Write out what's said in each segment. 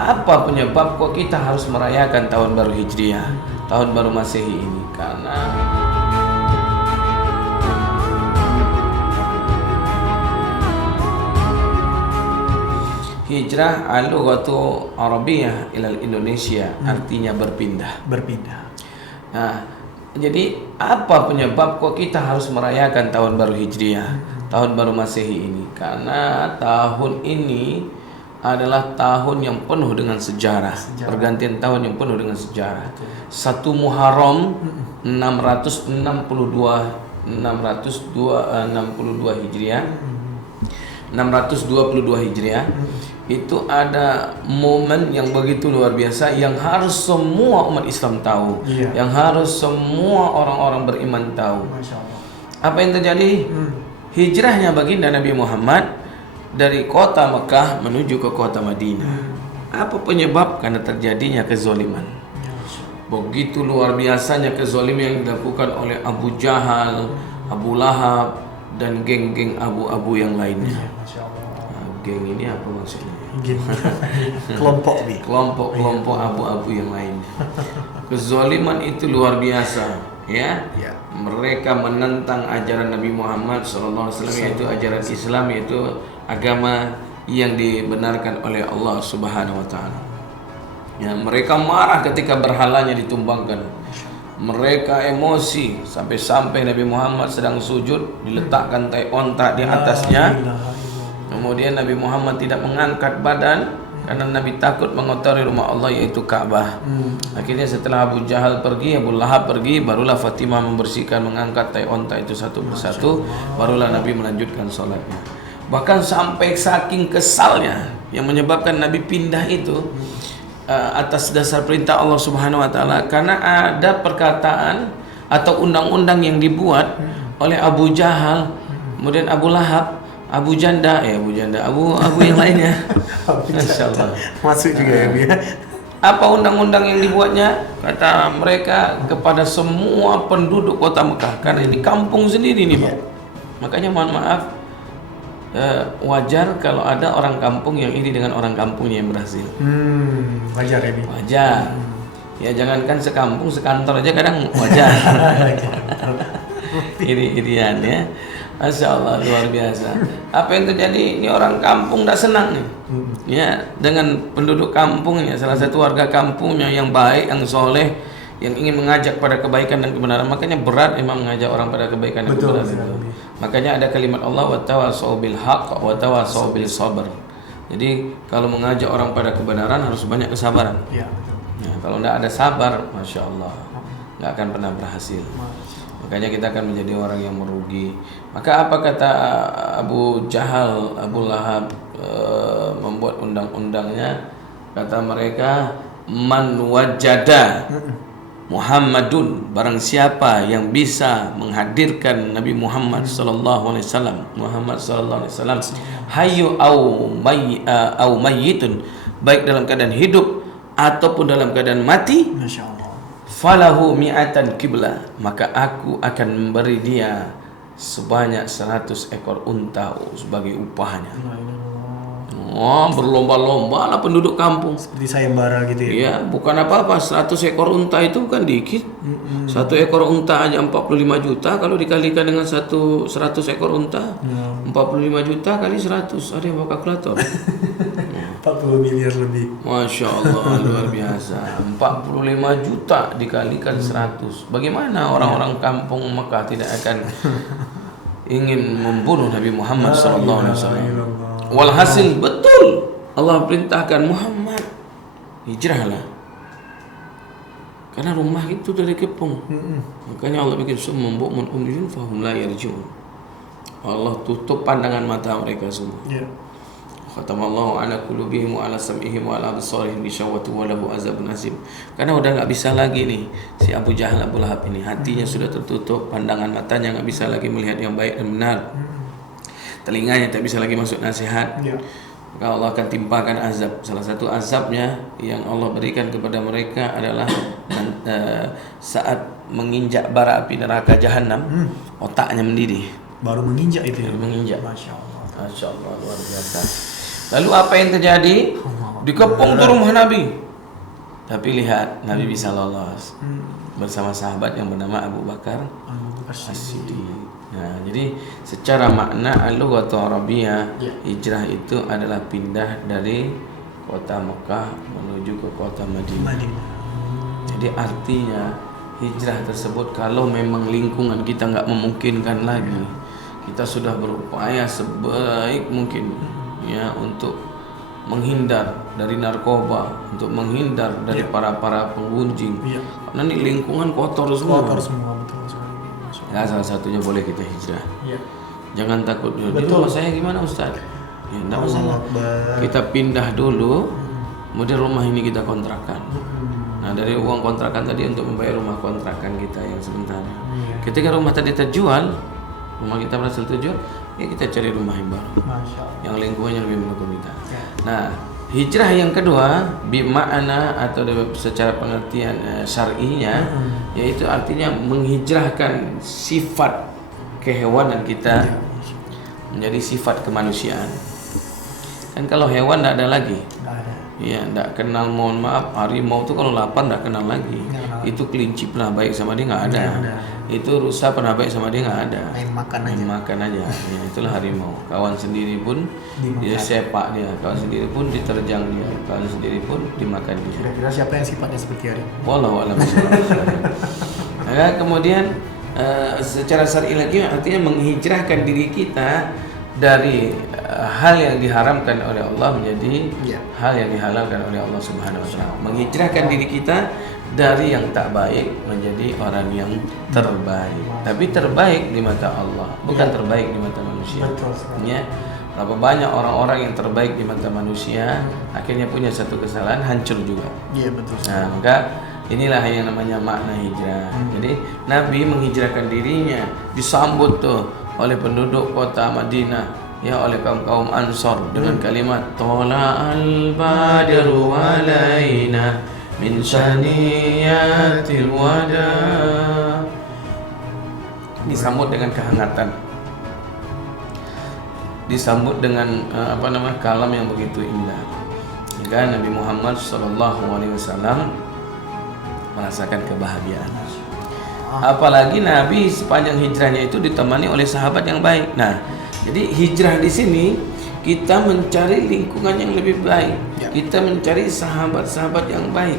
apa penyebab kok kita harus merayakan tahun baru Hijriah, tahun baru Masehi ini? Karena hijrah al-lughatu Arabiyah ilal Indonesia, artinya berpindah. Nah, jadi apa penyebab kok kita harus merayakan tahun baru Hijriah, tahun baru Masehi ini? Karena tahun ini adalah tahun yang penuh dengan sejarah. Pergantian tahun yang penuh dengan sejarah. 1 Muharram 662 Hijriah, 622 Hijriah, itu ada momen yang begitu luar biasa yang harus semua umat Islam tahu, yang harus semua orang-orang beriman tahu. Apa yang terjadi? Hijrahnya baginda Nabi Muhammad dari kota Mekah menuju ke kota Madinah. Apa penyebab? Karena terjadinya kezaliman. Begitu luar biasanya kezaliman yang dilakukan oleh Abu Jahal, Abu Lahab, dan geng-geng abu-abu yang lainnya. Geng ini apa maksudnya? Kelompok abu-abu yang lainnya. Kezaliman itu luar biasa, ya. Mereka menentang ajaran Nabi Muhammad SAW, yaitu ajaran Islam, yaitu agama yang dibenarkan oleh Allah Subhanahu wa taala. Ya, mereka marah ketika berhalanya ditumbangkan. Mereka emosi sampai Nabi Muhammad sedang sujud, diletakkan tai onta di atasnya. Kemudian Nabi Muhammad tidak mengangkat badan karena Nabi takut mengotori rumah Allah, yaitu Ka'bah. Akhirnya setelah Abu Jahal pergi, Abu Lahab pergi, barulah Fatimah membersihkan, mengangkat tai onta itu satu persatu, barulah Nabi melanjutkan sholatnya. Bahkan sampai saking kesalnya yang menyebabkan Nabi pindah itu atas dasar perintah Allah Subhanahu wa taala, karena ada perkataan atau undang-undang yang dibuat oleh Abu Jahal, kemudian Abu Lahab, Abu yang lainnya. Masyaallah. Masuk juga ya. Apa undang-undang yang dibuatnya? Kata mereka kepada semua penduduk kota Mekah, karena ini kampung sendiri nih, Pak. Makanya mohon maaf, wajar kalau ada orang kampung yang iri dengan orang kampungnya yang berhasil. Wajar ya, Bi? Wajar. Ya jangankan sekampung, sekantor aja kadang wajar. Iri-irian ya. Masya Allah, luar biasa. Apa yang terjadi? Ini orang kampung tidak senang nih, ya, dengan penduduk kampungnya, salah satu warga kampungnya yang baik, yang soleh, yang ingin mengajak pada kebaikan dan kebenaran. Makanya berat memang mengajak orang pada kebaikan dan kebenaran itu. Makanya ada kalimat Allah, wa tawassaw bil haqq wa tawassaw bil sabr. Jadi kalau mengajak orang pada kebenaran harus banyak kesabaran. Nah, kalau tidak ada sabar, masya Allah, nggak akan pernah berhasil. Makanya kita akan menjadi orang yang merugi. Maka apa kata Abu Jahal, Abu Lahab membuat undang-undangnya? Kata mereka, man wajada Muhammadun, barang siapa yang bisa menghadirkan Nabi Muhammad sallallahu alaihi wasallam, hayyu au mayyitun, baik dalam keadaan hidup ataupun dalam keadaan mati, falahu mi'atan kiblah, maka aku akan memberi dia sebanyak 100 ekor unta sebagai upahnya. Oh, berlomba-lomba lah penduduk kampung. Seperti sayembara gitu ya? Iya, bukan apa-apa. 100 ekor unta itu bukan dikit. 1 ekor unta aja 45 juta. Kalau dikalikan dengan 100 ekor unta, 45 juta kali 100. Ada yang bawa kalkulator? 40 miliar lebih. Masya Allah, luar biasa. 45 juta dikalikan 100. Bagaimana orang-orang kampung Mekah tidak akan ingin membunuh Nabi Muhammad sallallahu alaihi wasallam? Walhasil betul Allah perintahkan Muhammad hijrahlah, karena rumah itu dari kepung. Makanya Allah bikin semua bu'mun umriyun fahum la yarji'un. Allah tutup pandangan mata mereka semua. Khatamallahu ala qulubihim wa ala sam'ihim wa ala absarihim ghishawatu wa lahu azabun azim. Karena udah enggak bisa lagi nih si Abu Jahal, Abu Lahab ini, hatinya sudah tertutup, pandangan matanya enggak bisa lagi melihat yang baik dan benar. Telinganya tak bisa lagi masuk nasihat. Maka Allah akan timpakan azab. Salah satu azabnya yang Allah berikan kepada mereka adalah saat menginjak bara api neraka jahanam, otaknya mendidih. Baru menginjak itu ya? Menginjak. Masya Allah. Masya Allah, luar biasa. Lalu apa yang terjadi? Dikepung tuh rumah Nabi. Tapi lihat, Nabi bisa lolos bersama sahabat yang bernama Abu Bakar As-Siddiq. Nah, jadi secara makna al-lughatu Arabiyah, hijrah itu adalah pindah dari kota Mekah menuju ke kota Madinah. Jadi artinya hijrah tersebut kalau memang lingkungan kita nggak memungkinkan lagi, kita sudah berupaya sebaik mungkin ya untuk menghindar dari narkoba, untuk menghindar dari para pengunjing. Karena ini lingkungan kotor semua. Betul. Ya, salah satunya boleh kita hijrah. Jangan takut. Di rumah saya gimana Ustaz? Ya, enggak masalah. Kita pindah dulu, kemudian rumah ini kita kontrakan. Nah, dari uang kontrakan tadi untuk membayar rumah kontrakan kita yang sementara. Ketika rumah tadi terjual, rumah kita berhasil terjual, ya kita cari rumah yang baru. Yang lingkungannya lebih mendukung kita. Nah, hijrah yang kedua bimakna atau secara pengertian syar'inya yaitu artinya menghijrahkan sifat kehewanan kita menjadi sifat kemanusiaan. Kan kalau hewan tidak ada lagi. Ya, tidak kenal, mohon maaf, harimau itu kalau lapar tidak kenal lagi. Itu kelinci pernah baik sama dia nggak ada. Itu rusa pernah baik sama dia nggak ada. Makan aja. Ya, itulah harimau. Kawan sendiri pun dia sepak dia, kawan sendiri pun diterjang dia, kawan sendiri pun dimakan dia. Kira-kira siapa yang sifatnya seperti harimau? Wallahu a'lam bishawab. Nah, kemudian secara syar'i lagi artinya menghijrahkan diri kita dari hal yang diharamkan oleh Allah menjadi hal yang dihalalkan oleh Allah Subhanahu wa taala. Menghijrahkan diri kita dari yang tak baik menjadi orang yang terbaik. Tapi terbaik di mata Allah, bukan terbaik di mata manusia. Ya. Berapa banyak orang-orang yang terbaik di mata manusia akhirnya punya satu kesalahan, hancur juga. Iya, betul. Nah, maka inilah yang namanya makna hijrah. Jadi Nabi menghijrahkan dirinya, disambut tuh oleh penduduk kota Madinah, ya, oleh kaum Ansor dengan kalimat Tola'al badru alaina min saniyatil wada. Disambut dengan kehangatan, disambut dengan kalam yang begitu indah. Jika Nabi Muhammad SAW merasakan kebahagiaan. Apalagi Nabi sepanjang hijrahnya itu ditemani oleh sahabat yang baik. Nah, jadi hijrah di sini kita mencari lingkungan yang lebih baik. Kita mencari sahabat-sahabat yang baik.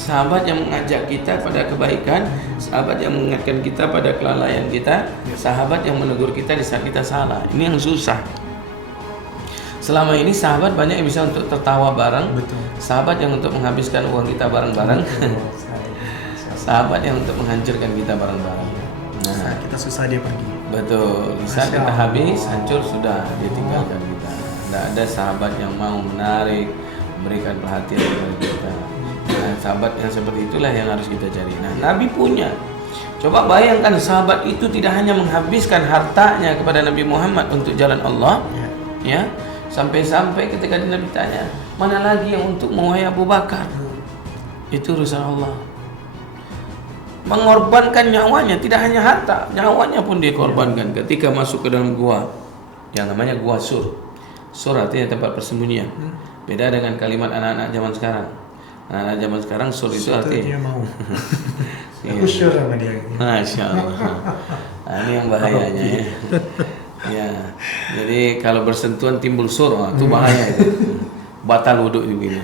Sahabat yang mengajak kita pada kebaikan, sahabat yang mengingatkan kita pada kelalaian kita, sahabat yang menegur kita di saat kita salah. Ini yang susah. Selama ini sahabat banyak yang bisa untuk tertawa bareng, sahabat yang untuk menghabiskan uang kita bareng-bareng, sahabat yang untuk menghancurkan kita bareng-bareng. Nah, kita susah dia pergi. Betul. Di saat kita habis, hancur sudah, dia tinggalkan kita. Tidak ada sahabat yang mau menarik, memberikan perhatian kepada kita. Nah, sahabat yang seperti itulah yang harus kita cari. Nah, Nabi punya. Coba bayangkan sahabat itu tidak hanya menghabiskan hartanya kepada Nabi Muhammad untuk jalan Allah, ya. Sampai-sampai ketika Nabi tanya, mana lagi yang untuk wahai Abu Bakar? Itu urusan Allah. Mengorbankan nyawanya, tidak hanya harta, nyawanya pun dia korbankan ketika masuk ke dalam gua yang namanya gua Sur. Sur artinya tempat persembunyian. Beda dengan kalimat anak-anak zaman sekarang. Anak-anak zaman sekarang Sur itu artinya mau. Aku sure sama dia. Masya Allah. Nah, ini yang bahayanya ya. Ya, jadi kalau bersentuhan timbul sur, itu bahaya itu. Batal wudhu juga.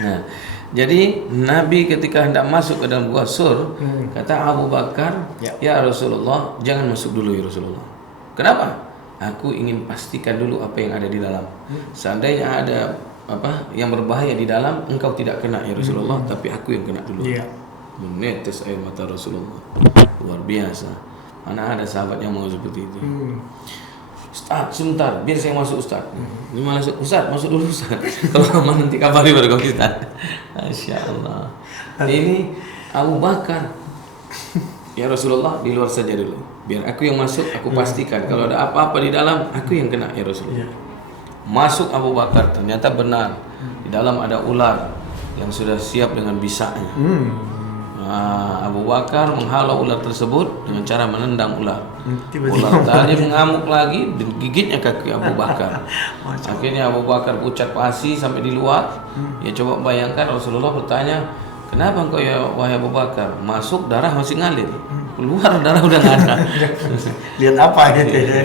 Nah, jadi Nabi ketika hendak masuk ke dalam gua Sur, kata Abu Bakar, ya Rasulullah, jangan masuk dulu ya Rasulullah. Kenapa? Aku ingin pastikan dulu apa yang ada di dalam. Seandainya ada yang berbahaya di dalam, engkau tidak kena ya Rasulullah, tapi aku yang kena dulu. Menetes air mata Rasulullah. Luar biasa. Mana ada sahabat yang mau seperti itu. Ustaz, sebentar, biar saya masuk Ustaz. Ini malah Ustaz, masuk dulu Ustaz. Kalau aman nanti kabari baru kau Ustaz. Masya Allah. Ini Abu Bakar. Ya Rasulullah, di luar saja dulu. Biar aku yang masuk, aku pastikan. Kalau ada apa-apa di dalam, aku yang kena ya Rasulullah. Masuk Abu Bakar, ternyata benar. Di dalam ada ular yang sudah siap dengan bisanya. Abu Bakar menghalau ular tersebut dengan cara menendang ular. Tiba-tiba Ular tadi mengamuk lagi dan gigitnya kaki Abu Bakar. Akhirnya Abu Bakar pucat pasi sampai di luar. Ya coba bayangkan, Rasulullah bertanya, kenapa engkau ya wahai Abu Bakar? Masuk darah masih ngalir, keluar darah udah nggak ada. lihat apa gitu ya.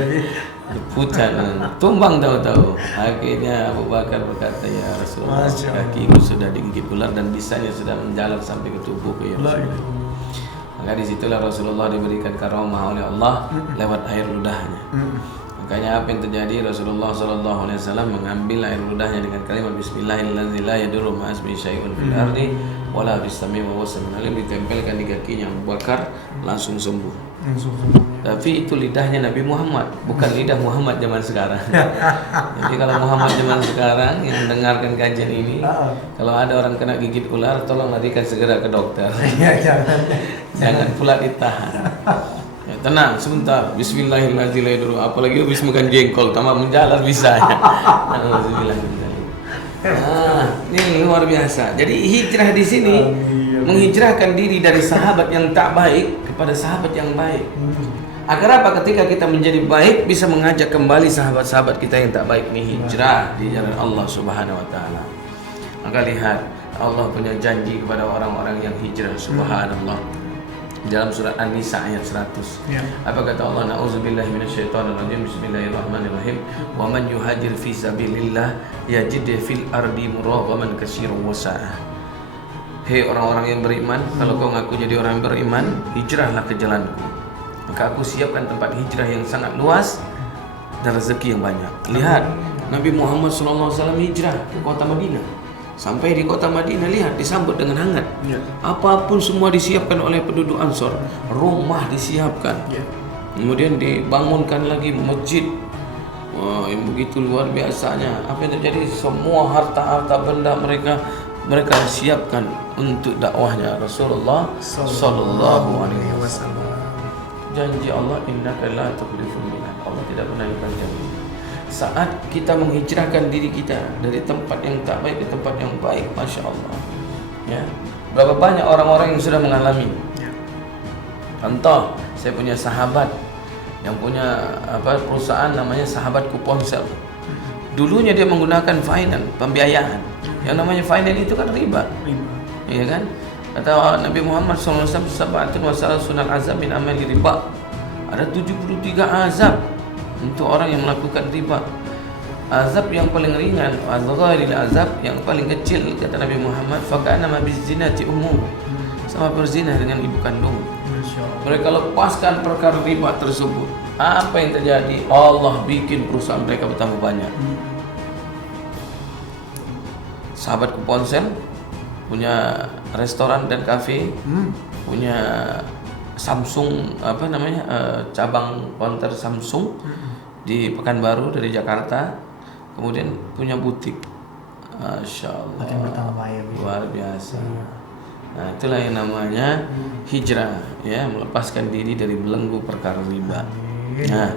Pucat, tumbang tahu-tahu. Akhirnya Abu Bakar berkata, ya Rasulullah, kakiku sudah digigit ular dan bisanya sudah menjalar sampai ke tubuhku ya Rasulullah. Maka disitulah Rasulullah diberikan karamah oleh Allah lewat air ludahnya. Makanya apa yang terjadi, Rasulullah SAW mengambil air ludahnya dengan kalimat Bismillahirrahmanirrahim, la yadurru ma'asmi syai'un fil ardi wala fis sami wa huwas samiul alim, ditempelkan di kakinya Abu Bakar, langsung sembuh. Tapi itu lidahnya Nabi Muhammad, bukan lidah Muhammad zaman sekarang. Jadi kalau Muhammad zaman sekarang yang mendengarkan kajian ini, kalau ada orang kena gigit ular, tolong larikan segera ke dokter. Jangan pula ditahan. Ya, tenang sebentar. Bismillahirrahmanirrahim. Apalagi habis makan jengkol, tambah menjalar bisa. Ini luar biasa. Jadi hijrah di sini menghijrahkan diri dari sahabat yang tak baik kepada sahabat yang baik. Agar apa? Ketika kita menjadi baik, bisa mengajak kembali sahabat-sahabat kita yang tak baik ini hijrah di jalan Allah Subhanahu wa taala. Maka lihat, Allah punya janji kepada orang-orang yang hijrah, subhanallah. Dalam surat An-Nisa ayat 100. Apa kata Allah? Na'udzubillahi minasyaitonirrajim. Bismillahirrahmanirrahim. Wa man yuhajir fi sabilillah yajid fil ardi muraghaman katsiran wa sa'ah. Hei orang-orang yang beriman, kalau kau ngaku jadi orang yang beriman, hijrahlah ke jalanku. Maka aku siapkan tempat hijrah yang sangat luas dan rezeki yang banyak. Lihat, Nabi Muhammad SAW hijrah ke kota Madinah. Sampai di kota Madinah, lihat, disambut dengan hangat. Apapun semua disiapkan oleh penduduk Ansor. Rumah disiapkan. Kemudian dibangunkan lagi masjid. Wah, yang begitu luar biasanya. Apa yang terjadi? Semua harta-harta benda mereka siapkan untuk dakwahnya Rasulullah sallallahu alaihi wasallam. Janji Allah, innaka la tukhliful mi'ad. Allah tidak pernah ingkar janji. Saat kita menghijrahkan diri kita dari tempat yang tak baik ke tempat yang baik, masya Allah. Ya, berapa banyak orang-orang yang sudah mengalami. Contoh, saya punya sahabat yang punya perusahaan namanya Sahabatku Ponsel. Dulunya dia menggunakan finance, pembiayaan. Yang namanya finance itu kan riba. Iya kan? Kata Nabi Muhammad SAW, sabatun wa salasuna azab min amali riba. Ada 73 azab untuk orang yang melakukan riba. Azab yang paling ringan, al-ghairil azab yang paling kecil, kata Nabi Muhammad, fakana ma bizinati umum, sama berzina dengan ibu kandung. Mereka lepaskan perkara riba tersebut. Apa yang terjadi? Allah bikin perusahaan mereka bertambah banyak. Sahabatku Ponsel punya restoran dan kafe, punya Samsung cabang counter Samsung di Pekanbaru dari Jakarta, kemudian punya butik. Masya Allah, luar biasa. Nah, itulah yang namanya hijrah, ya, melepaskan diri dari belenggu perkara riba. Nah,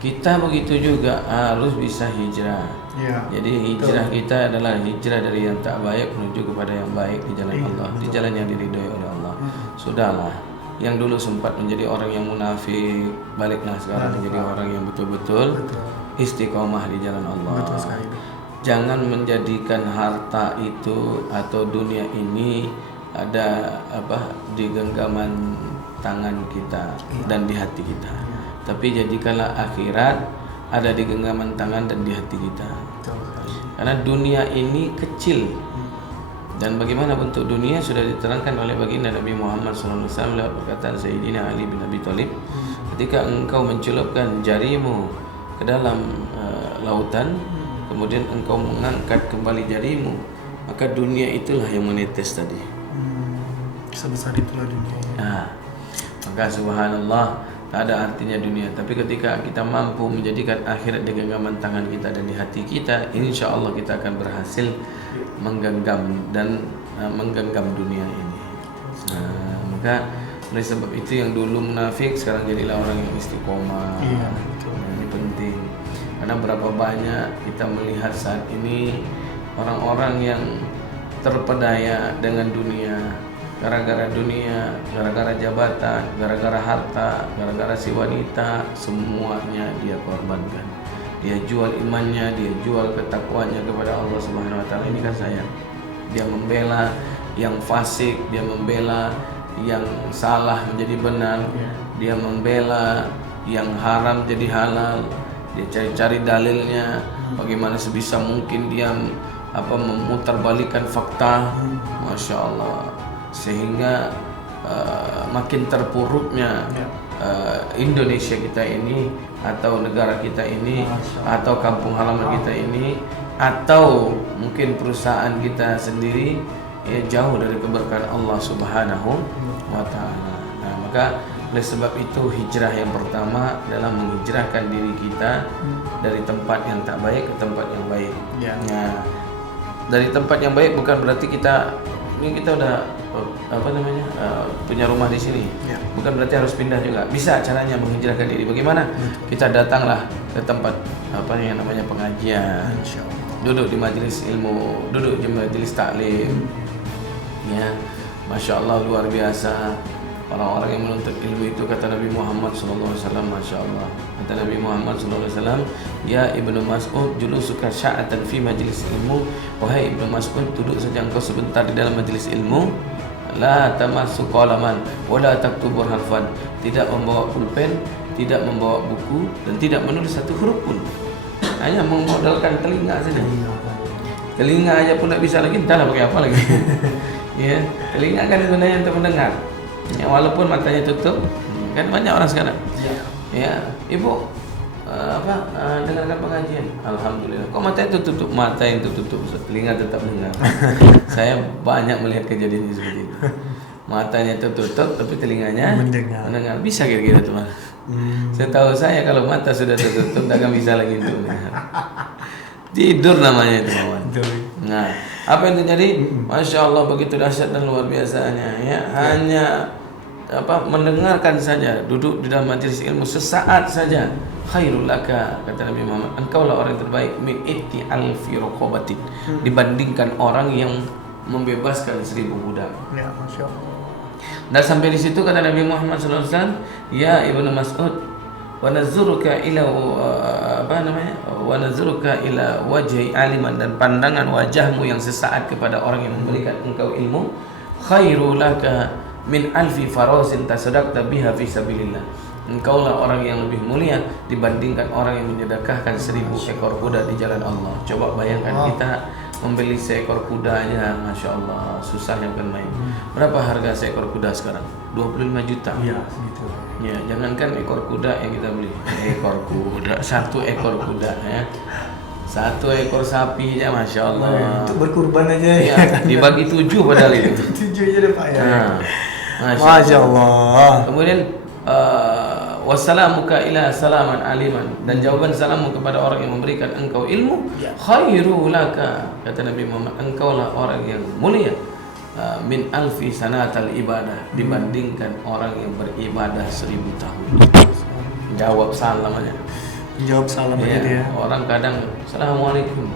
kita begitu juga harus bisa hijrah. Jadi hijrah kita adalah hijrah dari yang tak baik menuju kepada yang baik di jalan Allah, di jalan yang diridhoi oleh Allah. Sudahlah, yang dulu sempat menjadi orang yang munafik, baliklah sekarang menjadi orang yang betul-betul istiqomah di jalan Allah. Jangan menjadikan harta itu atau dunia ini ada di genggaman tangan kita dan di hati kita. Tapi jadikanlah akhirat ada di genggaman tangan dan di hati kita. Karena dunia ini kecil. Dan bagaimana bentuk dunia sudah diterangkan oleh baginda Nabi Muhammad SAW lewat perkataan Sayyidina Ali bin Abi Thalib. Ketika engkau mencelupkan jarimu ke dalam lautan, kemudian engkau mengangkat kembali jarimu, maka dunia itulah yang menetes tadi. Sebesar itulah dunia. Nah, maka subhanallah, tak ada artinya dunia. Tapi ketika kita mampu menjadikan akhirat di genggaman tangan kita dan di hati kita, insya Allah kita akan berhasil menggenggam dunia ini. Nah, maka oleh sebab itu yang dulu munafik sekarang jadilah orang yang istiqomah. Ini penting. Karena berapa banyak kita melihat saat ini orang-orang yang terpedaya dengan dunia, gara-gara dunia, gara-gara jabatan, gara-gara harta, gara-gara si wanita, semuanya dia korbankan. Dia jual imannya, dia jual ketakwaannya kepada Allah Subhanahu wa taala. Ini kan sayang. Dia membela yang fasik, dia membela yang salah menjadi benar, dia membela yang haram jadi halal. Dia cari-cari dalilnya, bagaimana sebisa mungkin dia memutarbalikkan fakta, masya Allah, sehingga makin terpuruknya Indonesia kita ini, atau negara kita ini, atau kampung halaman kita ini, atau mungkin perusahaan kita sendiri jauh dari keberkahan Allah Subhanahu wa taala. Nah, maka oleh sebab itu hijrah yang pertama adalah menghijrahkan diri kita dari tempat yang tak baik ke tempat yang baik. Nah, dari tempat yang baik bukan berarti kita udah punya rumah di sini. Bukan berarti harus pindah juga. Bisa caranya menghijrahkan diri. Bagaimana? Kita datanglah ke tempat yang namanya pengajian. Duduk di majelis ilmu, duduk di majelis taklim. Ya, masya Allah, luar biasa. Orang-orang yang menuntut ilmu itu, kata Nabi Muhammad SAW, masya Allah. Kata Nabi Muhammad SAW, ya Ibnu Mas'ud, julusuka sya'atan fi majlis ilmu. Wahai Ibnu Mas'ud, duduk saja engkau sebentar di dalam majlis ilmu. La tamassu qalaman wa la taktubu harfan. Tidak membawa pulpen, tidak membawa buku, dan tidak menulis satu huruf pun. Hanya memodalkan telinga saja. Telinga aja pun tak bisa lagi, entahlah pakai apa lagi. Ya, telinga kan sebenarnya untuk mendengar. Ya, walaupun matanya tutup, kan banyak orang sekarang. Ya, ibu dengarkan pengajian. Alhamdulillah. Kok matanya tutup? Mata yang tutup, telinga tetap dengar. Saya banyak melihat kejadian seperti itu. Matanya tertutup, tapi telinganya mendengar. Bisa kira-kira tuh, Mas? Setahu saya kalau mata sudah tertutup, tak akan bisa lagi itu mendengar. Tidur namanya itu, Mawan. Nah, apa yang terjadi? Masya Allah, begitu dahsyat dan luar biasanya. Ya, hanya mendengarkan saja, duduk di dalam majelis ilmu sesaat saja, khairul laka, kata Nabi Muhammad, engkaulah orang yang terbaik min itti alfi raqabatin, dibandingkan orang yang membebaskan 1000 budak. Ya, masya Allah. Dan sampai di situ kata Nabi Muhammad SAW, ya Ibnu Mas'ud, wa nazuruka ila wa nazuruka ila wajhi aliman, dan pandangan wajahmu yang sesaat kepada orang yang memberikan engkau ilmu, khairul laka min alfi farasin tasaddaqta biha fi sabilillah. Engkaulah orang yang lebih mulia dibandingkan orang yang menyedekahkan 1000 ekor kuda di jalan Allah. Coba bayangkan kita membeli seekor kuda aja, masya Allah, susahnya bukan main. Berapa harga seekor kuda sekarang? 25 juta. Iya, segitu. Ya, jangankan ekor kuda yang kita beli, ekor kuda, 1 ekor kuda ya. 1 ekor sapi aja, masya Allah. Untuk berkurban aja ya. Dibagi 7 padahal itu. 7 aja deh Pak ya. Nah, masya Allah. Kemudian wassalamuka ila salaman aliman, dan jawaban salammu kepada orang yang memberikan engkau ilmu, khairu laka, kata Nabi Muhammad, engkaulah orang yang mulia min alfi sanatal ibadah, dibandingkan orang yang beribadah 1000 tahun. Jawab salam aja. Jawab salam aja dia. Orang kadang assalamualaikum.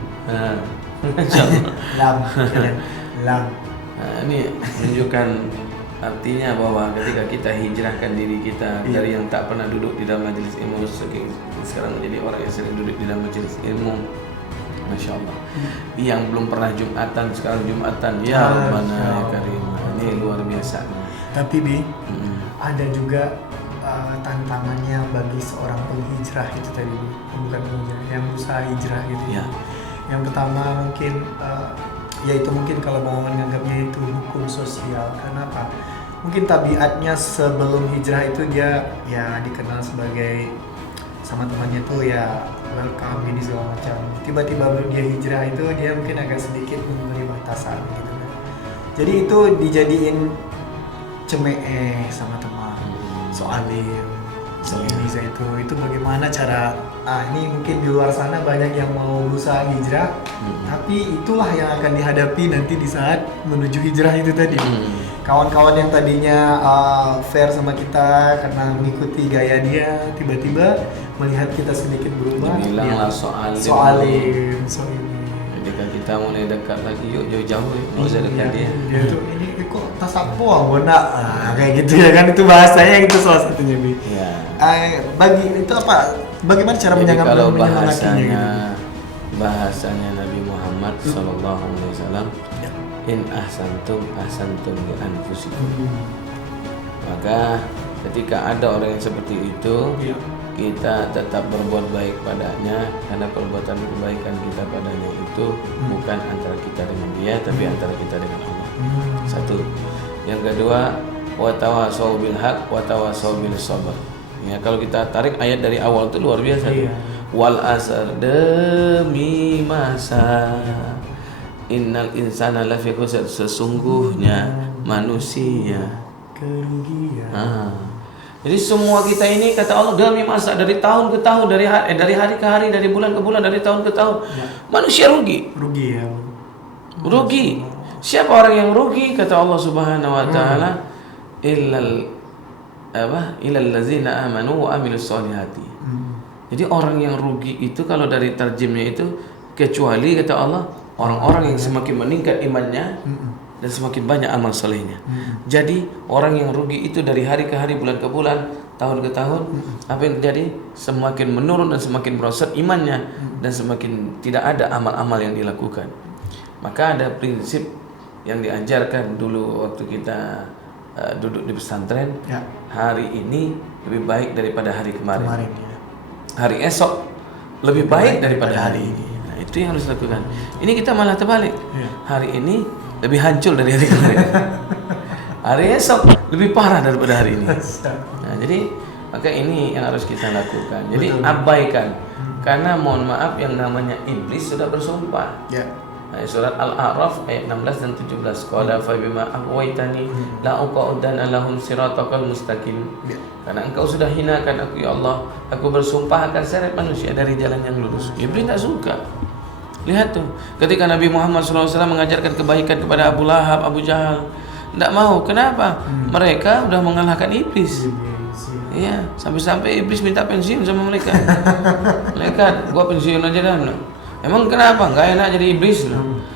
Lam. Ini menunjukkan artinya bahwa ketika kita hijrahkan diri kita dari yang tak pernah duduk di dalam majelis ilmu, sekarang menjadi orang yang sering duduk di dalam majelis ilmu, masya Allah. Yang belum pernah Jumatan, sekarang Jumatan, ya mana ya Karim. Ini luar biasa. Tapi ada juga tantangannya bagi seorang penghijrah itu tadi, bukan penghijrah, yang berusaha hijrah gitu ya. Yang pertama mungkin yaitu mungkin kalau mau menganggapnya itu hukum sosial. Kenapa? Mungkin tabiatnya sebelum hijrah itu dia ya dikenal sebagai sama temannya tuh ya welcome ini segala macam. Tiba-tiba dia hijrah itu dia mungkin agak sedikit memberi batasan gitu kan. Jadi itu dijadiin cemeh sama teman, soalin, ini itu bagaimana cara ini mungkin di luar sana banyak yang mau berusaha hijrah, tapi itulah yang akan dihadapi nanti di saat menuju hijrah itu tadi. Kawan-kawan yang tadinya fair sama kita karena mengikuti gaya dia, tiba-tiba melihat kita sedikit berubah, bilanglah soalim. Ketika kita mulai dekat lagi, yuk jauh-jauh, nggak usah dekat dia. Dia tuh ini kok tasapuang bona kayak gitu ya kan, itu bahasanya itu salah satunya Bi. Ya. Bagi itu apa? Bagaimana cara Jadi kalau menyemangatinya bahasanya Nabi Muhammad sallallahu alaihi wasallam, in ahsantum li anfusikum. Maka ketika ada orang yang seperti itu, kita tetap berbuat baik padanya, karena perbuatan kebaikan kita padanya itu bukan antara kita dengan dia, tapi antara kita dengan Allah. Satu. Yang kedua, wa tawasau bil haq wa tawasau bil sabr. Ya, kalau kita tarik ayat dari awal itu luar biasa. Wal asr, demi masa, innal insana lafi khusr, sesungguhnya manusia kerugian. Jadi semua kita ini kata Allah demi masa, dari tahun ke tahun, dari hari ke hari, dari bulan ke bulan, dari tahun ke tahun, manusia rugi. Rugi. Siapa orang yang rugi? Kata Allah Subhanahu wa taala, illal ladzina amanu wa amilus solihati. Jadi orang yang rugi itu kalau dari tarjimnya itu, kecuali kata Allah orang-orang yang semakin meningkat imannya dan semakin banyak amal solehnya. Jadi orang yang rugi itu dari hari ke hari, bulan ke bulan, tahun ke tahun, apa yang terjadi? Semakin menurun dan semakin merosot imannya dan semakin tidak ada amal-amal yang dilakukan. Maka ada prinsip yang diajarkan dulu waktu kita duduk di pesantren, hari ini lebih baik daripada hari kemarin. Hari esok lebih baik daripada hari ini. Nah, itu yang harus dilakukan. Ini kita malah terbalik. Hari ini lebih hancur dari hari kemarin. Hari esok lebih parah daripada hari ini. Nah, jadi maka ini yang harus kita lakukan. Jadi abaikan. Karena mohon maaf yang namanya iblis sudah bersumpah. Surat Al-A'raf ayat 16 dan 17. Qala fa bima aghwaytani la uqaudanna lahum siratal mustaqim. Karena engkau sudah hinakan aku ya Allah, aku bersumpah akan seret manusia dari jalan yang lurus. Iblis tak suka. Lihat tuh, ketika Nabi Muhammad SAW mengajarkan kebaikan kepada Abu Lahab, Abu Jahal, tidak mau. Kenapa? Mereka sudah mengalahkan iblis. Iya, sampai-sampai iblis minta pensiun sama mereka. Mereka, gua pensiun aja dah. Emang kenapa? Gak enak jadi iblis.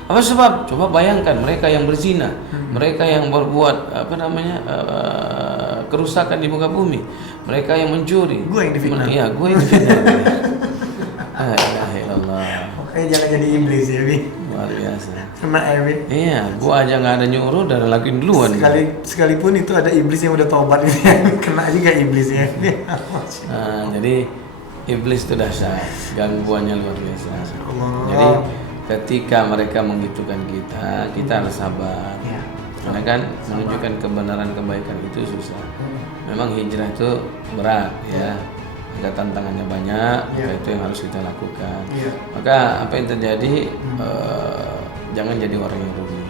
Apa sebab? Coba bayangkan mereka yang berzina, mereka yang berbuat kerusakan di muka bumi, mereka yang mencuri. Gue yang difitnah. Iya, gue yang difitnah. La ilaha illallah. Jangan jadi iblis ya, Bi. Luar biasa. Kena Bi. Iya, gua aja nggak ada nyuruh, udah lakuin duluan. Sekalipun itu ada iblis yang udah taubat gitu ya, kena juga iblisnya. Nah, jadi iblis itu dahsyat, gangguannya luar biasa. Jadi ketika mereka menggitukan kita harus sabar. Karena kan menunjukkan kebenaran kebaikan itu susah. Memang hijrah itu berat ya. Ada tantangannya banyak, maka itu yang harus kita lakukan. Maka apa yang terjadi, jangan jadi orang yang rugi.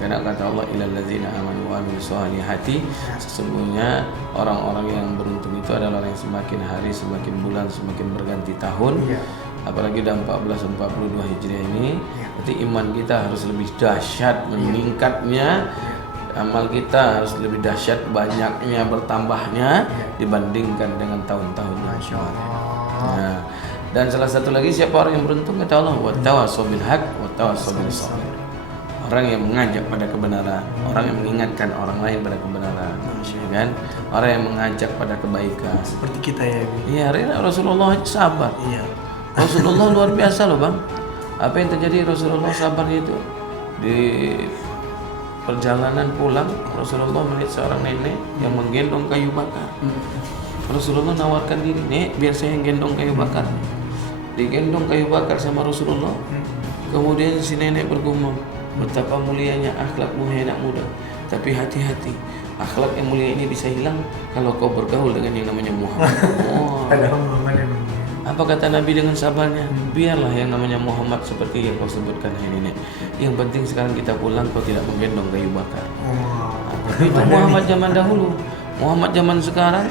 Karena kata Allah, ilal ladzina amanu wa amilus solihati, sesungguhnya orang-orang yang beruntung itu adalah orang yang semakin hari, semakin bulan, semakin berganti tahun. Apalagi udah 1442 Hijriah ini, berarti iman kita harus lebih dahsyat meningkatnya. Amal kita harus lebih dahsyat banyaknya, bertambahnya dibandingkan dengan tahun-tahun yang kemarin. Nah, dan salah satu lagi, siapa orang yang beruntung? Kata Allah, wa tawassaw bil haq wa tawassaw bis sabr. Orang yang mengajak pada kebenaran, orang yang mengingatkan orang lain pada kebenaran, kan? Orang yang mengajak pada kebaikan. Seperti kita ya. Iya, Rasulullah sabar. Rasulullah luar biasa loh, Bang. Apa yang terjadi Rasulullah sabarnya itu? Di perjalanan pulang, Rasulullah melihat seorang nenek yang menggendong kayu bakar. Rasulullah nawarkan diri, "Nek, biar saya yang gendong kayu bakar." Digendong kayu bakar sama Rasulullah. Kemudian si nenek bergumam, "Betapa mulianya akhlakmu hai anak muda. Tapi hati-hati, akhlak yang mulia ini bisa hilang kalau kau bergaul dengan yang namanya Muhammad." Apa kata Nabi dengan sabarnya? Biarlah yang namanya Muhammad seperti yang kau sebutkan hari ini. Yang penting sekarang kita pulang, kau tidak menggendong kayu bakar. Tapi itu Muhammad zaman dahulu. Muhammad zaman sekarang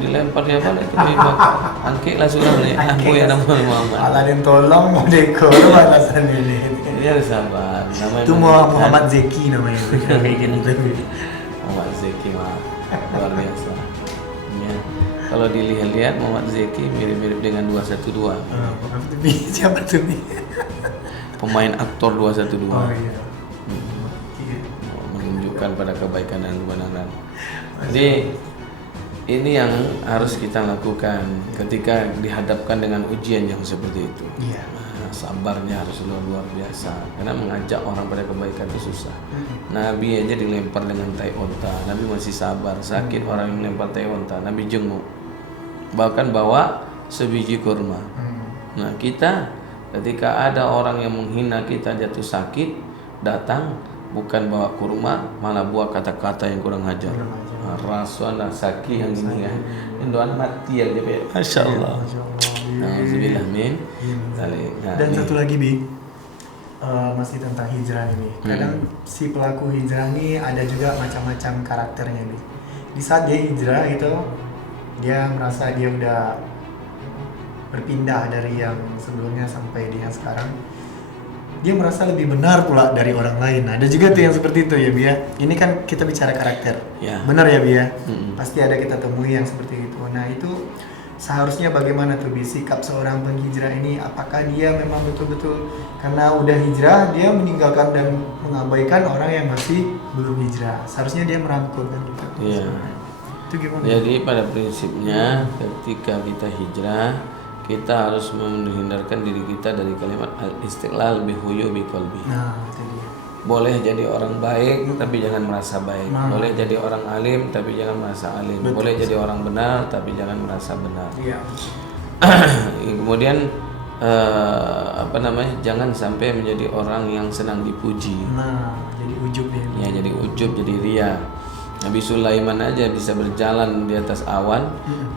dilempar dia balik itu kayu bakar. Angkik lah sudah nih. Aku yang nama Muhammad. Aladin tolong mau dekor alasan ini. Dia harus sabar. Itu Muhammad Zeki namanya. Muhammad Zeki mah luar biasa. Kalau dilihat-lihat Muhammad Zeki mirip-mirip dengan 212. Siapa tuh nih? Pemain aktor 212. Oh iya. menunjukkan pada kebaikan dan kebenaran. Jadi ini yang harus kita lakukan ketika dihadapkan dengan ujian yang seperti itu. Iya. Sabarnya harus luar biasa, karena mengajak orang pada kebaikan itu susah. Nabi aja dilempar dengan tai onta, Nabi masih sabar. Sakit orang yang melempar tai onta, Nabi jenguk, bahkan bawa sebiji kurma. Nah kita ketika ada orang yang menghina kita, jatuh sakit, datang bukan bawa kurma, malah buat kata-kata yang kurang ajar. Rasuana saki yang ini ya, Indoan mati ya dia. Masya Allah. Alhamdulillah min. Dan satu lagi Bi, masih tentang hijrah ini. Kadang si pelaku hijrah ini ada juga macam-macam karakternya Bi. Di saat dia hijrah itu, dia merasa dia udah berpindah dari yang sebelumnya sampai di yang sekarang. Dia merasa lebih benar pula dari orang lain. Ada juga tuh yang seperti itu ya Bi ya. Ini kan kita bicara karakter. Ya. Benar ya Bi ya. Pasti ada kita temui yang seperti itu. Nah itu seharusnya bagaimana tuh Bi sikap seorang penghijrah ini? Apakah dia memang betul-betul karena udah hijrah dia meninggalkan dan mengabaikan orang yang masih belum hijrah? Seharusnya dia merangkul kan gitu. Iya. Itu gimana? Jadi pada prinsipnya ketika kita hijrah, kita harus menghindarkan diri kita dari kalimat al-istiqlal bihuyu biqalbi. Nah, itu dia. Boleh jadi orang baik tapi jangan merasa baik. Boleh jadi orang alim tapi jangan merasa alim. Betul. Boleh jadi orang benar tapi jangan merasa benar. Iya. Kemudian jangan sampai menjadi orang yang senang dipuji. Nah, jadi ujub ya. Ya, jadi ujub, jadi ria. Nabi Sulaiman aja bisa berjalan di atas awan,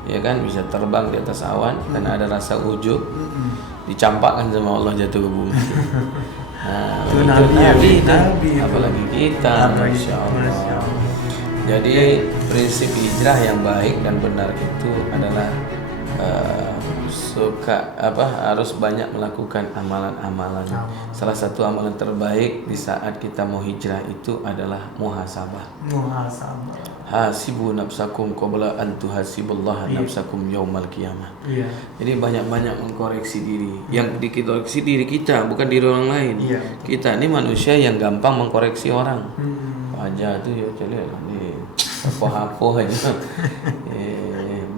ya kan, bisa terbang di atas awan karena ada rasa ujub, dicampakkan sama Allah jatuh ke bumi. Nah, Itu Nabi, Nabi, apalagi kita, Masya Allah. Jadi prinsip hijrah yang baik dan benar itu adalah harus banyak melakukan amalan-amalan. Salah satu amalan terbaik di saat kita mau hijrah itu adalah muhasabah. Hasibu nafsakum qabla an tuhasibullaha nafsakum yaumal qiyamah. Iya. Jadi banyak-banyak mengkoreksi diri. Yang dikoreksi diri kita, bukan diri orang lain. Iya. Kita ini manusia yang gampang mengkoreksi orang. Wajah tuh ya celek nih. Apa-apa aja.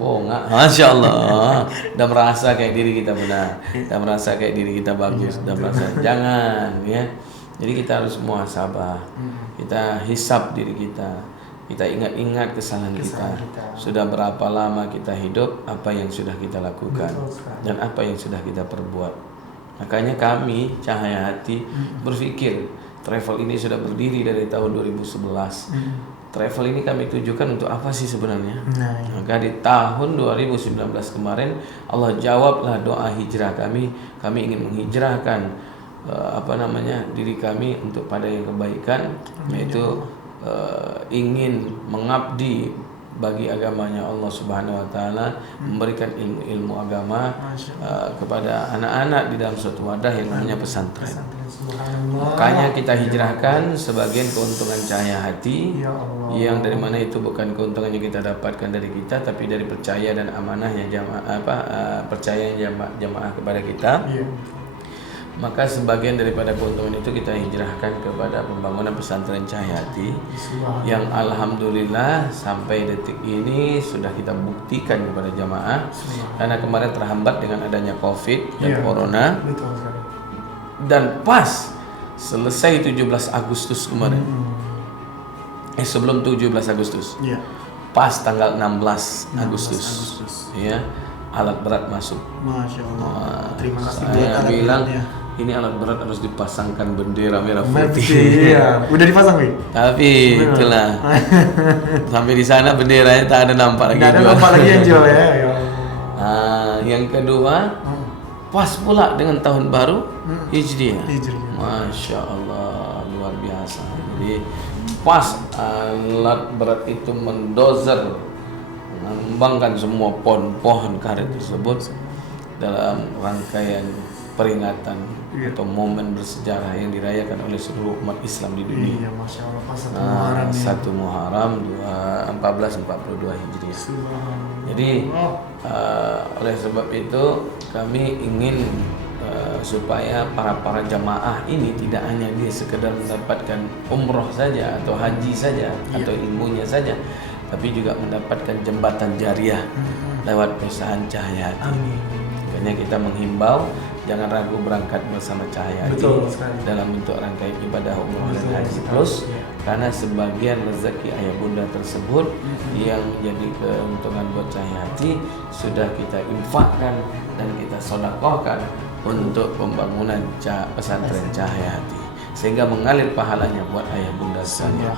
Nggak, Masya Allah, udah merasa kayak diri kita benar, udah merasa kayak diri kita bagus, udah merasa jangan ya. Jadi kita harus muhasabah, kita hisab diri kita ingat-ingat kesalahan kita. Sudah berapa lama kita hidup, apa yang sudah kita lakukan dan apa yang sudah kita perbuat. Makanya kami Cahaya Hati berpikir travel ini sudah berdiri dari tahun 2011. Travel ini kami tujukan untuk apa sih sebenarnya? Maka di tahun 2019 kemarin Allah jawablah doa hijrah kami. Kami ingin menghijrahkan diri kami untuk pada yang kebaikan, yaitu ingin mengabdi bagi agamanya Allah Subhanahu wa taala, memberikan ilmu agama kepada anak-anak di dalam suatu wadah yang namanya pesantren. Makanya kita hijrahkan sebagian keuntungan Cahaya Hati yang dari mana itu bukan keuntungan yang kita dapatkan dari kita, tapi dari percaya dan amanahnya percaya jamaah kepada kita. Maka sebagian daripada keuntungan itu kita hijrahkan kepada pembangunan pesantren Cahaya Hati yang alhamdulillah sampai detik ini sudah kita buktikan kepada jamaah, karena kemarin terhambat dengan adanya Covid dan Corona. Dan pas selesai 17 Agustus kemarin, sebelum 17 Agustus, pas tanggal 16 Agustus, ya, alat berat masuk. Masya Allah. Terima kasih. Saya bilang ini alat berat harus dipasangkan bendera merah putih. Iya, udah dipasang Wi. Tapi itulah sampai di sana benderanya tak ada nampak lagi. Tidak ada nampak lagi yang jual ya. Yang kedua, pas pula dengan tahun baru Hijriah. Masya Allah, luar biasa. Jadi pas alat berat itu mendozer, mengembangkan semua pohon-pohon karet tersebut dalam rangkaian peringatan atau momen bersejarah yang dirayakan oleh seluruh umat Islam di dunia. Iya, Masya Allah, pas 1 Muharram 1442 Hijriah. Jadi oleh sebab itu kami ingin supaya para jamaah ini tidak hanya dia sekedar mendapatkan umroh saja atau haji saja atau ilmunya saja, tapi juga mendapatkan jembatan jariah lewat perusahaan Cahaya Hati. Makanya kita menghimbau jangan ragu berangkat bersama Cahaya Hati dalam bentuk rangkaian ibadah umroh dan haji plus, karena sebagian rezeki ayah bunda tersebut yang menjadi keuntungan buat Cahaya Hati sudah kita infakkan dan kita sedekahkan untuk pembangunan pesantren Cahaya Hati, sehingga mengalir pahalanya buat ayah bunda sekalian.